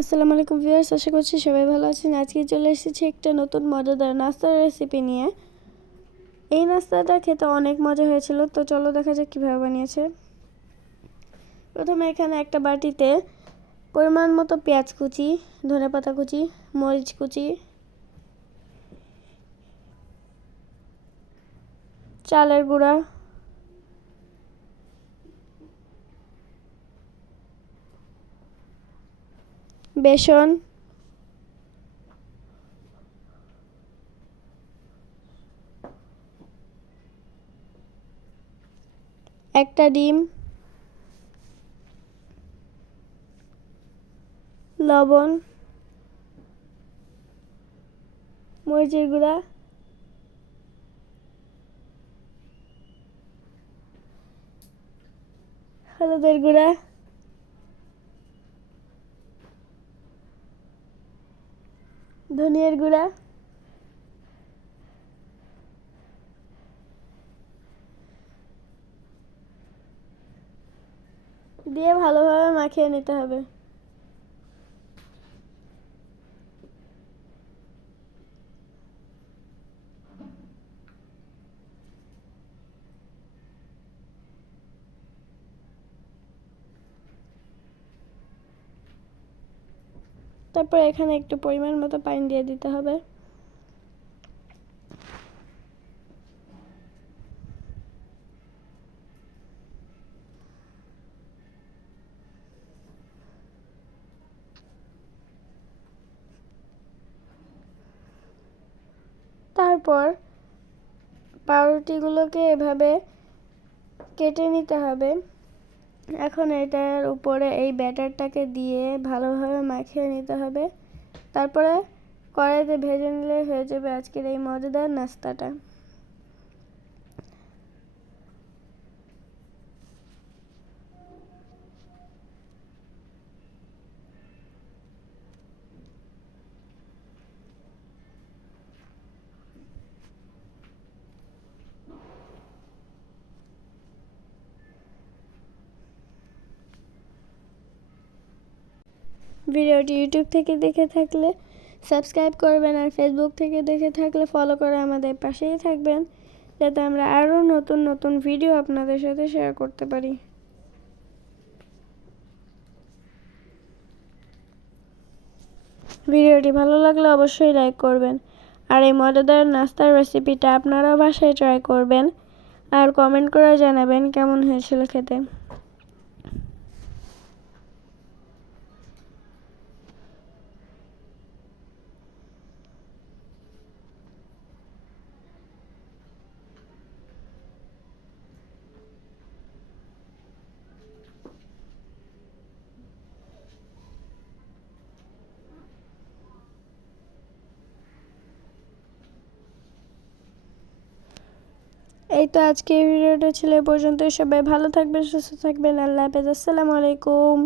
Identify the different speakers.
Speaker 1: আসসালামু আলাইকুম ভিউয়ার্স, আশা করছি সবাই ভালো আছেন। আজকে চলে এসেছি একটা নতুন মজাদার নাস্তার রেসিপি নিয়ে। এই নাস্তাটা খেতে অনেক মজা হয়েছিল, তো চলো দেখা যাক কীভাবে বানিয়েছে। প্রথমে এখানে একটা বাটিতে পরিমাণ মতো পেঁয়াজ কুচি ধনে পাতা কুচি, মরিচ কুচি, চালের গুঁড়া বেসন। একটা ডিম। লবণ। মরিচের গুঁড়া। হলুদের গুঁড়া। ধনিয়ার গুঁড়া। দিয়ে ভালোভাবে মাখিয়ে নিতে হবে। তারপর এখানে একটু পরিমাণ মতো পানি দিয়ে দিতে হবে। তারপর পাউরুটিগুলোকে এভাবে কেটে নিতে হবে। এখন এটার উপরে এই ব্যাটারটাকে দিয়ে ভালোভাবে মাখিয়ে নিতে হবে। তারপরে কড়াইতে ভেজে নিলে হয়ে যাবে আজকের এই মজাদার নাস্তাটা। ভিডিওটি ইউটিউব থেকে দেখে থাকলে সাবস্ক্রাইব করবেন আর ফেসবুক থেকে দেখে থাকলে ফলো করে আমাদের পাশেই থাকবেন, যাতে আমরা আরও নতুন নতুন ভিডিও আপনাদের সাথে শেয়ার করতে পারি। ভিডিওটি ভালো লাগলে অবশ্যই লাইক করবেন, আর এই মজাদার নাস্তার রেসিপিটা আপনারাও বাসায় ট্রাই করবেন, আর কমেন্ট করে জানাবেন কেমন হয়েছিল খেতে। এই তো আজকে ভিডিওটা ছিল পর্যন্ত সবাই ভালো থাকবেন, সুস্থ থাকবেন। আল্লাহ হাফেজ। আসসালামু আলাইকুম।